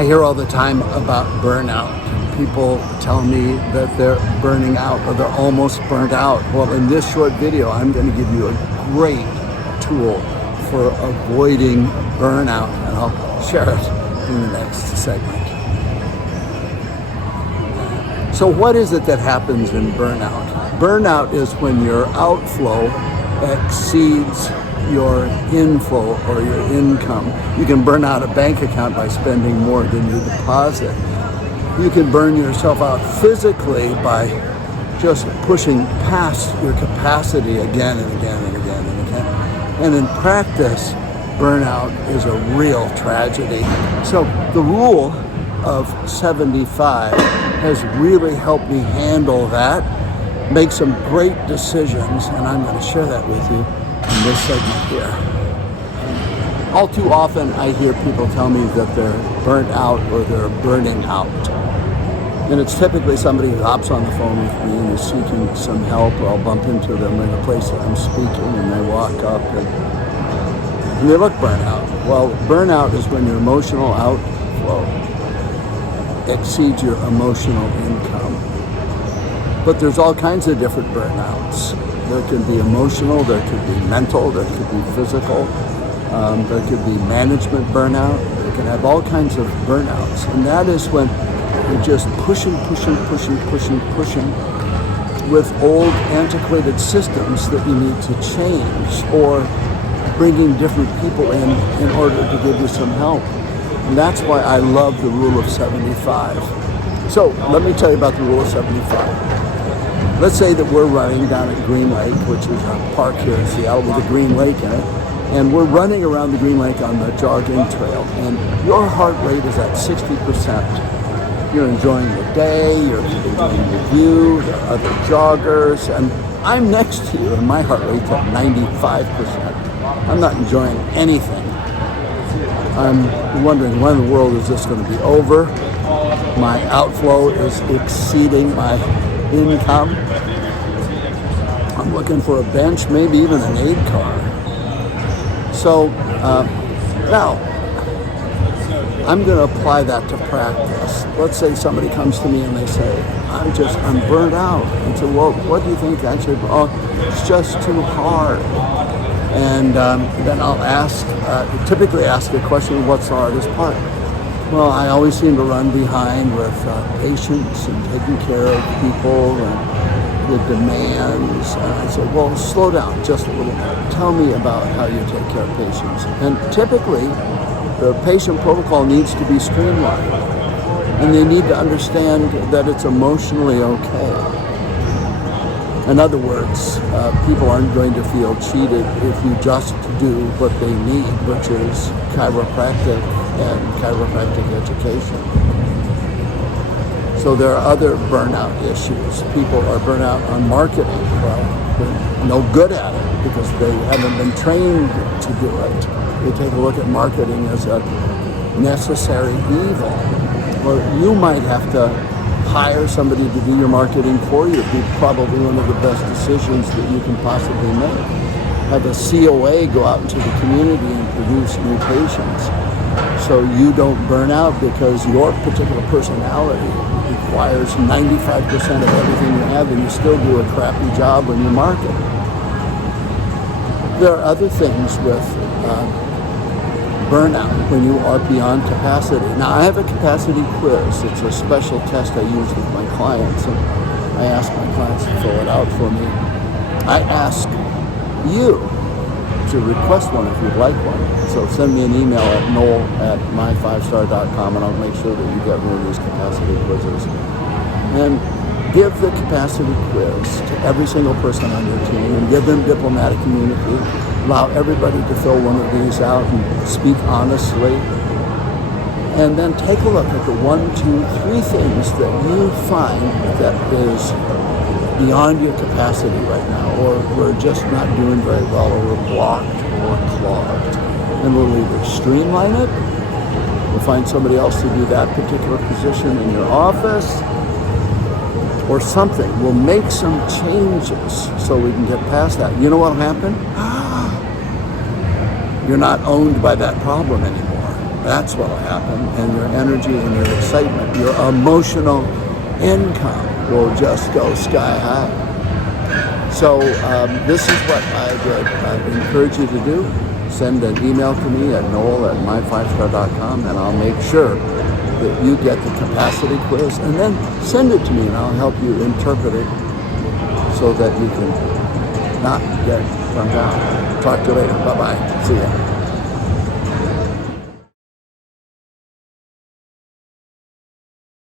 I hear all the time about burnout. People tell me that they're burning out or they're almost burnt out. Well, in this short video, I'm going to give you a great tool for avoiding burnout, and I'll share it in the next segment. So what is it that happens in burnout? Burnout is when your outflow exceeds your inflow or your income. You can burn out a bank account by spending more than you deposit. You can burn yourself out physically by just pushing past your capacity again and again and again and again. And in practice, burnout is a real tragedy. So the rule of 75 has really helped me handle that, make some great decisions, and I'm going to share that with you in this segment here. All too often I hear people tell me that they're burnt out or they're burning out. And it's typically somebody who hops on the phone with me and is seeking some help, or I'll bump into them in the place that I'm speaking and they walk up and they look burnt out. Well, burnout is when your emotional outflow exceeds your emotional income. But there's all kinds of different burnouts. There could be emotional, there could be mental, there could be physical, there could be management burnout. You can have all kinds of burnouts. And that is when you're just pushing with old antiquated systems that you need to change, or bringing different people in order to give you some help. And that's why I love the rule of 75. So let me tell you about the rule of 75. Let's say that we're running down at Green Lake, which is a park here in Seattle with a green lake in it, and we're running around the Green Lake on the jogging trail, and your heart rate is at 60%. You're enjoying the day, you're enjoying the view, there are other joggers, and I'm next to you and my heart rate's at 95%. I'm not enjoying anything. I'm wondering, when in the world is this going to be over? My outflow is exceeding my income. I'm looking for a bench, maybe even an aid car. So now, I'm going to apply that to practice. Let's say somebody comes to me and they say, I'm burned out. And so, well, what do you think I should, it's just too hard. And then I'll typically ask a question, what's the hardest part? Well, I always seem to run behind with patience and taking care of people and the demands. And I say, well, slow down just a little bit. Tell me about how you take care of patients. And typically, the patient protocol needs to be streamlined, and they need to understand that it's emotionally okay. In other words, people aren't going to feel cheated if you just do what they need, which is chiropractic and chiropractic education. So there are other burnout issues. People are burnt out on marketing. Well, they're no good at it because they haven't been trained to do it. They take a look at marketing as a necessary evil. Well, you might have to hire somebody to do your marketing for you. It'd be probably one of the best decisions that you can possibly make. Have a COA go out into the community and produce new patients, so you don't burn out because your particular personality requires 95% of everything you have, and you still do a crappy job when you market. There are other things with burnout when you are beyond capacity. Now, I have a capacity quiz. It's a special test I use with my clients, and I ask my clients to fill it out for me. I ask you to request one if you'd like one. So send me an email at noel@my5star.com, and I'll make sure that you get one of these capacity quizzes. And give the capacity quiz to every single person on your team, and give them diplomatic immunity. Allow everybody to fill one of these out and speak honestly. And then take a look at the 1, 2, 3 things that you find that is beyond your capacity right now, or we're just not doing very well, or we're blocked or clogged. And we'll either streamline it, we'll find somebody else to do that particular position in your office, or something. We'll make some changes so we can get past that. You know what'll happen? You're not owned by that problem anymore. That's what will happen. And your energy and your excitement, your emotional income will just go sky high. So this is what I would encourage you to do. Send an email to me at noel@my5star.com, and I'll make sure that you get the capacity quiz, and then send it to me and I'll help you interpret it so that you can not get burnt out. Talk to you later. Bye-bye. See ya.